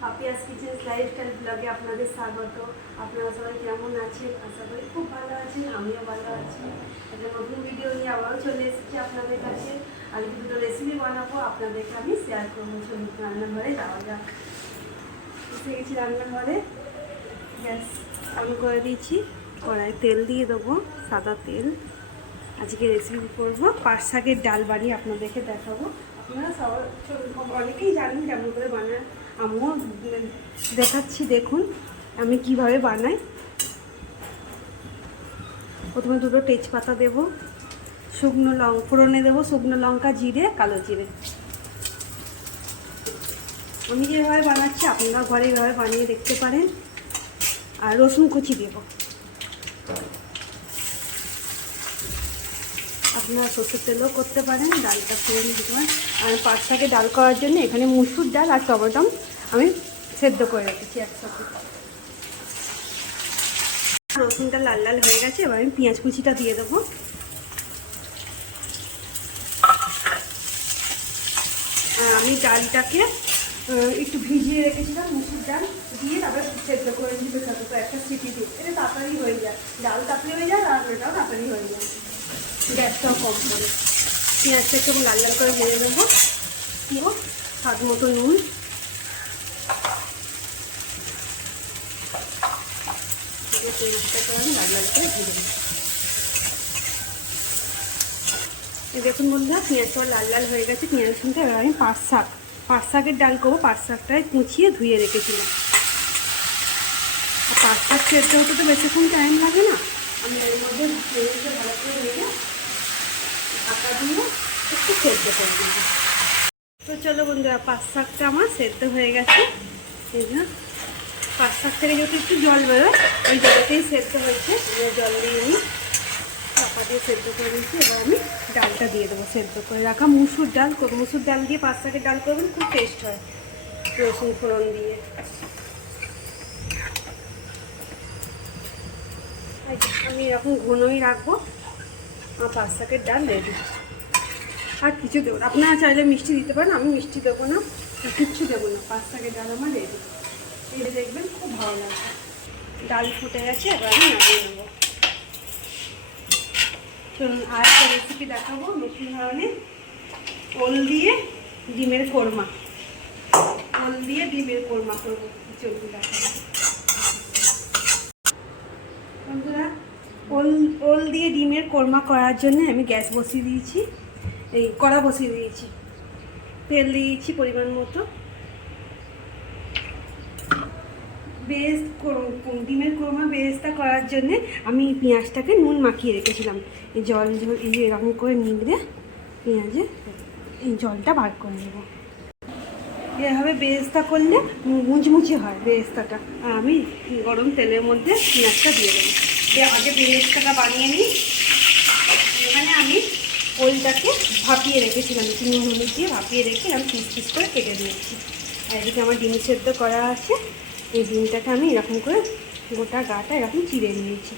Papiya's kitchen lifestyle ব্লগে আপনাদের স্বাগত। আপনারা সবাই কেমন আছেন? আশা করি খুব ভালো আছেন, আমিও ভালো আছি। একটা নতুন ভিডিও নিয়ে আবারও চলে এসেছি আপনাদের কাছে। আজকে দুটো রেসিপি বানাবো, আপনাদেরকে আমি শেয়ার করবো। চলুন রান্নাঘরে যাওয়া যাক। এসে গেছি রান্নাঘরে, গ্যাস অন করে দিয়েছি, কড়াই তেল দিয়ে দেবো, সাদা তেল। আজকে রেসিপি করবো পাট শাকের ডাল বানিয়ে আপনাদেরকে দেখাবো। আপনারা সবাই অনেকেই জানেন কেমন করে বানায়, আমিও দেখাচ্ছি। দেখুন আমি কিভাবে বানাই। প্রথমে দুটো তেজপাতা দেবো, শুকনো লঙ্কা ফোড়নে দেবো, শুকনো লঙ্কা, জিরে, কালো জিরে। আমি যেভাবে বানাচ্ছি আপনারা ঘরে এভাবে বানিয়ে দেখতে পারেন। আর রসুন কুচি দেবো। আপনারা সরষের তেলও করতে পারেন, ডালটা ফোড়ন দিতে পারেন। আর পাট শাকে ডাল করার জন্য এখানে মুসুর ডাল আর টমেটো আমি সেদ্ধ করে রেখেছি একসাথে। রসুনটা লাল লাল হয়ে গেছে, এবার আমি পেঁয়াজ কুচিটা দিয়ে দেবো। আমি ডালটাকে একটু ভিজিয়ে রেখেছিলাম, মুসুর ডাল দিয়ে তারপরে সেদ্ধ করে দিতে থাকবো একটা সিটি দিয়ে। এটা তাড়াতাড়ি হয়ে যায়, ডাল তাড়াতাড়ি হয়ে যায় আর এটাও তাড়াতাড়ি হয়ে যায়। গ্যাসটাও কম করে পেঁয়াজটা একটু লাল লাল করে ভেজে দেবো। দেবো স্বাদ মতো নুন, পেঁয়াজটাকে আমি লাল লাল করে ভেজে দেবো। দেখুন বন্ধুরা, পেঁয়াজটা লাল লাল হয়ে গেছে। পেঁয়াজের সঙ্গে এবার আমি পাট শাকের ডাল করবো। পাট শাকটায় কুচিয়ে ধুয়ে রেখেছিলাম। আর পাট শাক সেদ্ধ হতে তো বেশিক্ষণ টাইম লাগে না। আমি এর মধ্যে পেঁয়াজটা ভালো করে ভেজে ঢাকা দিয়ে একটু সেদ্ধ করে দেবো। তো চলো বন্ধুরা, পাট শাকটা আমার সেদ্ধ হয়ে গেছে। এই জন্য পাট শাক থেকে যেহেতু একটু জল বেরোয়, ওই জলতেই সেদ্ধ হয়েছে। জল দিয়ে নিই, চাপা দিয়ে সেদ্ধ করে দিয়েছি। এবার আমি ডালটা দিয়ে দেবো, সেদ্ধ করে রাখা মুসুর ডাল। তো মুসুর ডাল দিয়ে পাট শাকের ডাল করবেন, খুব টেস্ট হয় রসুন ফোড়ন দিয়ে। আমি এরকম ঘনই রাখবো। আমার পাট শাকের ডাল রেডি। আর কিছু দেবো, আপনারা চাইলে মিষ্টি দিতে পারেন, আমি মিষ্টি দেবো না, কিচ্ছু দেবো না। পাট শাকের ডাল আমার রেডি। এই দেখবেন খুব ভালো লাগবে। ডাল ফুটে গেছে, এবার আমি নামিয়ে নেবো। চলুন আর একটা রেসিপি দেখাবো নতুন ধরনের, ওল দিয়ে ডিমের কোরমা। ওল দিয়ে ডিমের কোরমা করবো, চলুন দেখাবো। বন্ধুরা, ওল দিয়ে ডিমের কোরমা করার জন্য আমি গ্যাস বসিয়ে দিয়েছি, এই কড়া বসিয়ে দিয়েছি, তেল দিয়েছি পরিমাণ মতো। ডিমের কোরমা বেরেস্তা করার জন্যে আমি পেঁয়াজটাকে নুন মাখিয়ে রেখেছিলাম। এই জল এই যে এরকম করে নিংড়ে পেঁয়াজে এই জলটা বার করে নেব। এভাবে বেরেস্তা করলে মুচমুচে হয় বেরেস্তাটা। আর আমি গরম তেলের মধ্যে পেঁয়াজটা দিয়ে দেবো। আগে বেরেস্তাটা বানিয়ে নিই। এখানে আমি ওলটাকে ভাপিয়ে রেখেছিলাম, চিনি হলুদ দিয়ে ভাপিয়ে রেখে আমি পিস পিস করে কেটে দিয়েছি। আর এদিকে আমার ডিম সেদ্ধ করা আছে। এই ডিমটাকে আমি এরকম করে গোটা গাটা এরকম চিড়ে নিয়েছি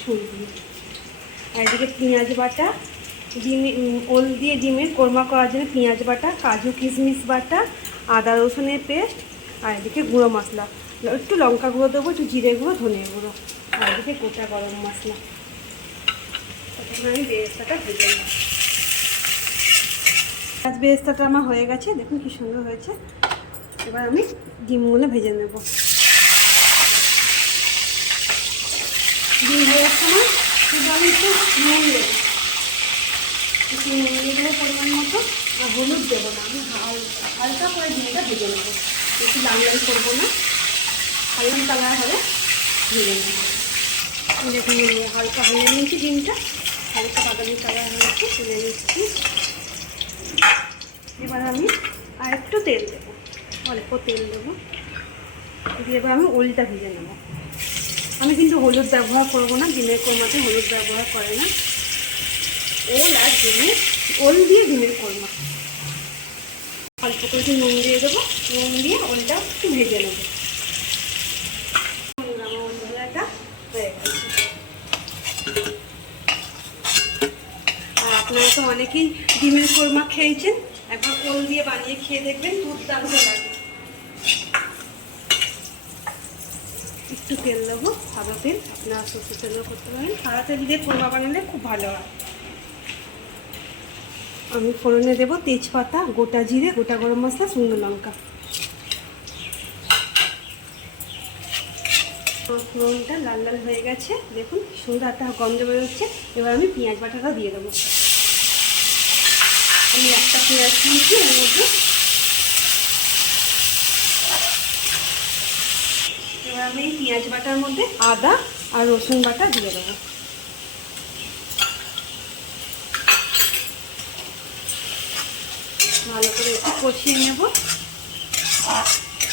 ছুরি দিয়ে। আর এদিকে পেঁয়াজ বাটা, ওল দিয়ে ডিমের কোরমা করার জন্য পেঁয়াজ বাটা, কাজু কিশমিশ বাটা, আদা রসুনের পেস্ট, আর এদিকে গুঁড়ো মশলা, একটু লঙ্কা গুঁড়ো দেবো, একটু জিরে গুঁড়ো, ধনে গুঁড়ো, আর এদিকে গোটা গরম মশলা। প্রথমে আমি বেরেস্তাটা ভেজে নেব। পেঁয়াজ বেরেস্তাটা আমার হয়ে গেছে, দেখুন কি সুন্দর হয়েছে। এবার আমি ডিমগুলো ভেজে নেব। ডিম ভাজার সময় শুধু আমি একটু নুন দেবো, একটু নুন দিয়ে দেবো পরিমাণ মতো। আর হলুদ দেবো না, আমি হালকা করে ডিমটা ভেজে নেবো, একটু লাল লাল করবো না, হালকা কালার হবে ভেজে নেবো। দেখুন হালকা ভেজে নিয়েছি ডিমটা, হালকা বাদামি কালার হয়েছে, তুলে নিচ্ছি। এবার আমি আর একটু তেল দেবো, অল্প তেল দেবো, দিয়ে এবার আমি ওলটা ভেজে নেব। আমি কিন্তু হলুদ ব্যবহার করবো না, ডিমের কোরমাতে হলুদ ব্যবহার করে না। ওল দিয়ে ডিমের কোরমা। অল্প করে একটু নুন দিয়ে দেবো, নুন দিয়ে ওলটা একটু ভেজে নেবো। আমার ওল ভাজাটা হয়ে গেছে। আর আপনারা তো অনেকেই ডিমের কোরমা খেয়েছেন, একবার ওল দিয়ে বানিয়ে খেয়ে দেখবেন, দুর্দান্ত লাগে। একটু তেল দেবো, সাদা তেল, আপনারা সরষের তেলও করতে পারেন। সাদা তেল দিয়ে কোরমা বানালে খুব ভালো হয়। আমি ফোড়নে দেবো তেজপাতা, গোটা জিরে, গোটা গরম মশলা, শুকনো লঙ্কা। ফোড়নটা লাল লাল হয়ে গেছে, দেখুন সুন্দর একটা গন্ধ বেরোচ্ছে। এবার আমি পেঁয়াজ বাটাটা দিয়ে দেবো। আমি একটা পেঁয়াজ দিয়েছি এর মধ্যে। এবার আমি এই পেঁয়াজ বাটার মধ্যে আদা আর রসুন বাটা দিয়ে দেবো। ভালো করে একটু কষিয়ে নেব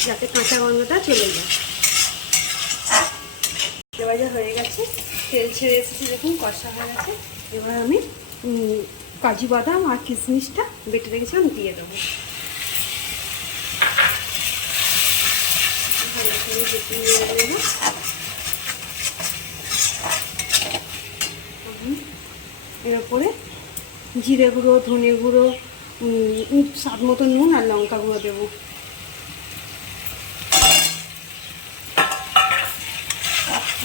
যাতে কাঁচা গন্ধটা চলে যায়। ভাজা হয়ে গেছে, তেল ছেড়ে এসেছে, দেখুন কষা হয়ে গেছে। এবার আমি কাজু বাদাম আর কিশমিশটা বেটে রেখেছিলাম দিয়ে দেবো। ভালো করে বেটে নিয়ে দেবো। এর উপরে জিরে গুঁড়ো, ধনে গুঁড়ো, স্বাদ মতো নুন আর লঙ্কা গুঁড়ো দেবো।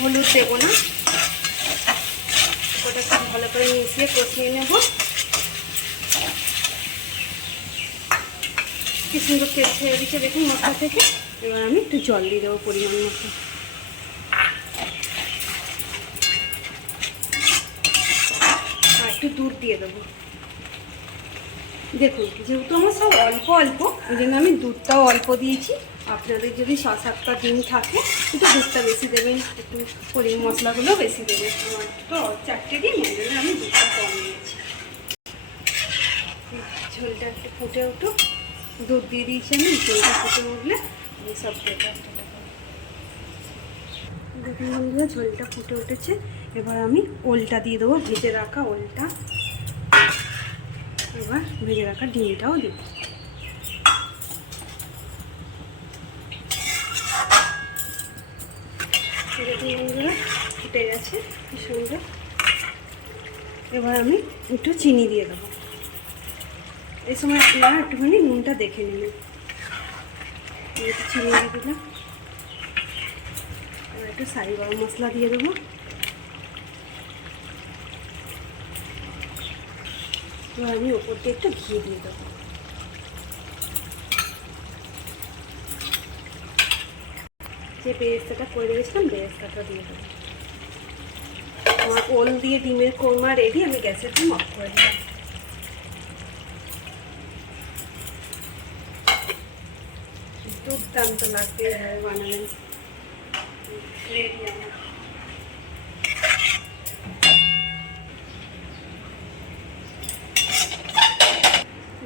হলুদ দেবো না। ওটা খুব ভালো করে মিশিয়ে কষিয়ে নেব। কি সুন্দর তেল ছেড়ে দিচ্ছে দেখুন মশলা থেকে। এবার আমি একটু জল দিয়ে দেবো পরিমাণ মতো। আর একটু দুধ দিয়ে দেবো। দেখুন যেহেতু আমার সব অল্প অল্প, ওই জন্য আমি দুধটাও অল্প দিয়েছি। আপনাদের যদি 7-8টা ডিম থাকে একটু দুধটা বেশি দেবেন, একটু পনির মশলাগুলো বেশি দেবেন। আমার তো 4টে ডিম, ওই জন্য আমি দুধটা কম দিয়েছি। ঝোলটা একটু ফুটে উঠো, দুধ দিয়ে দিয়েছি আমি। ঝোলটা ফুটে উঠলে আমি সব দেবো। দেখুন বন্ধুরা ঝোলটা ফুটে উঠেছে। এবার আমি ওলটা দিয়ে দেবো, ভেজে রাখা ওলটা। এবার ভেজে রাখা ডিমটাও দেবো। দেখুন বন্ধুরা ফুটে গেছে কি সুন্দর। এবার আমি একটু চিনি দিয়ে দেবো। এই সময় আপনারা একটুখানি নুনটা দেখে নেবেন। একটু চিনি দিয়ে দিলাম। এবার একটু সাই গরম মশলা দিয়ে দেবো। এবার আমি ওপর দিয়ে একটু ঘি দিয়ে দেবো। যে বেরেস্তাটা করে রেখেছিলাম বেরেস্তাটা দিয়ে দেবো। আমার ওল দিয়ে ডিমের কোরমা রেডি। আমি গ্যাসের ডিম অফ করে দিলাম। দুর্দান্ত লাগবে এভাবে বানাবেন। রেডি আমার।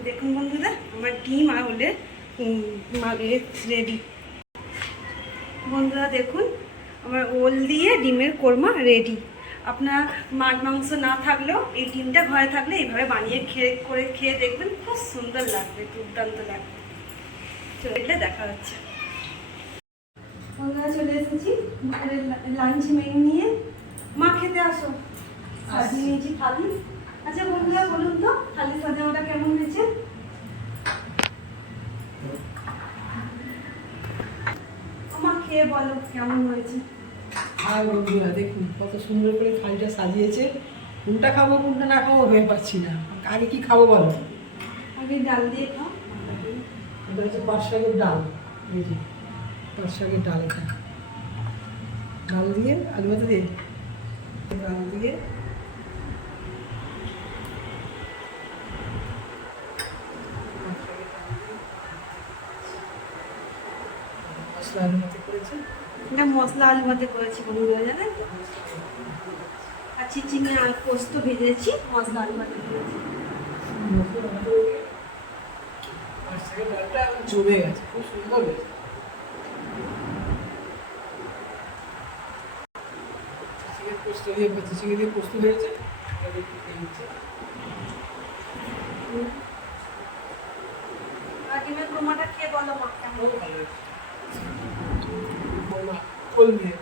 দেখুন বন্ধুরা আমার ডিম আর ওলের রেডি। বন্ধুরা দেখুন আমার ওল দিয়ে ডিমের কোরমা রেডি। আপনার মাছ মাংস না থাকলেও এই ডিমটা ঘরে থাকলে এইভাবে বানিয়ে খেয়ে দেখবেন, খুব সুন্দর লাগবে, দুর্দান্ত লাগবে। চলে দেখা হচ্ছে। বন্ধুরা চলে এসেছি দুপুরের লাঞ্চ মেনু নিয়ে। মা খেতে আসো। সাজিয়ে নিয়েছি থালি। আচ্ছা বন্ধুরা বলুন তো থালি সাজানোটা কেমন হয়েছে? মা খেয়ে বলো কেমন হয়েছে। আর বন্ধুরা দেখুন কত সুন্দর করে থালিটা সাজিয়েছে। কোনটা খাবো কোনটা না খাবো ভেবে পাচ্ছি না। আগে কি খাবো বলো? আগে ডাল দিয়ে খাও। এটা হচ্ছে পাট শাকের ডাল। এই যে পাট শাকের ডাল, এটা ডাল দিয়ে আলু ভাতে দিয়ে ডাল দিয়ে মশলা আলু ভাতে করেছে। এটা মশলা আলু ভাতে করেছি বন্ধুরা, জানেন তো। আর চিচিঙে আর পোস্ত ভেজেছি, মশলা আলু ভাতে করেছি। পাট শাকের ডালটা এখন জমে গেছে, খুব সুন্দর হয়েছে। পোস্ত দিয়ে চিচিঙে দিয়ে পোস্ত হয়েছে। আর ডিমের কোরমাটা খেয়ে বলো মা কেমন হয়েছে। খোল দিয়ে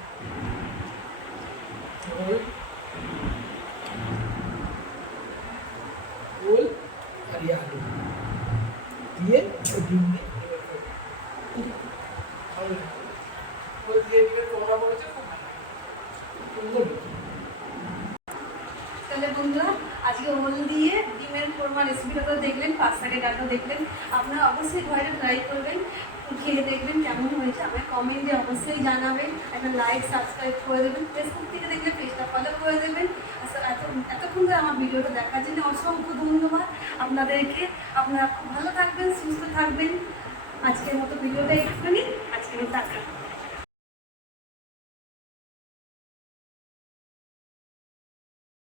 খোল আর আলু দিয়ে ডিম দিয়ে খোল দিয়ে ডিমের ওরা বলেছে খুব ভালো সুন্দর হয়েছে। তাহলে বন্ধুরা আজকে ওল দিয়ে ডিমের কোরমা রেসিপিটা তো দেখলেন, 5 শাকের ডালটা দেখলেন। আপনারা অবশ্যই ঘরে ট্রাই করবেন, খেয়ে দেখবেন কেমন হয়েছে। আমার কমেন্টে অবশ্যই জানাবেন, একটা লাইক সাবস্ক্রাইব করে দেবেন। ফেসবুক থেকে দেখলে পেজটা ফলো করে দেবেন। আচ্ছা, এতক্ষণ ধরে আমার ভিডিওটা দেখার জন্য অসংখ্য ধন্যবাদ আপনাদেরকে। আপনারা খুব ভালো থাকবেন, সুস্থ থাকবেন। আজকের মতো ভিডিওটা একটুখানি, আজকের টাকা।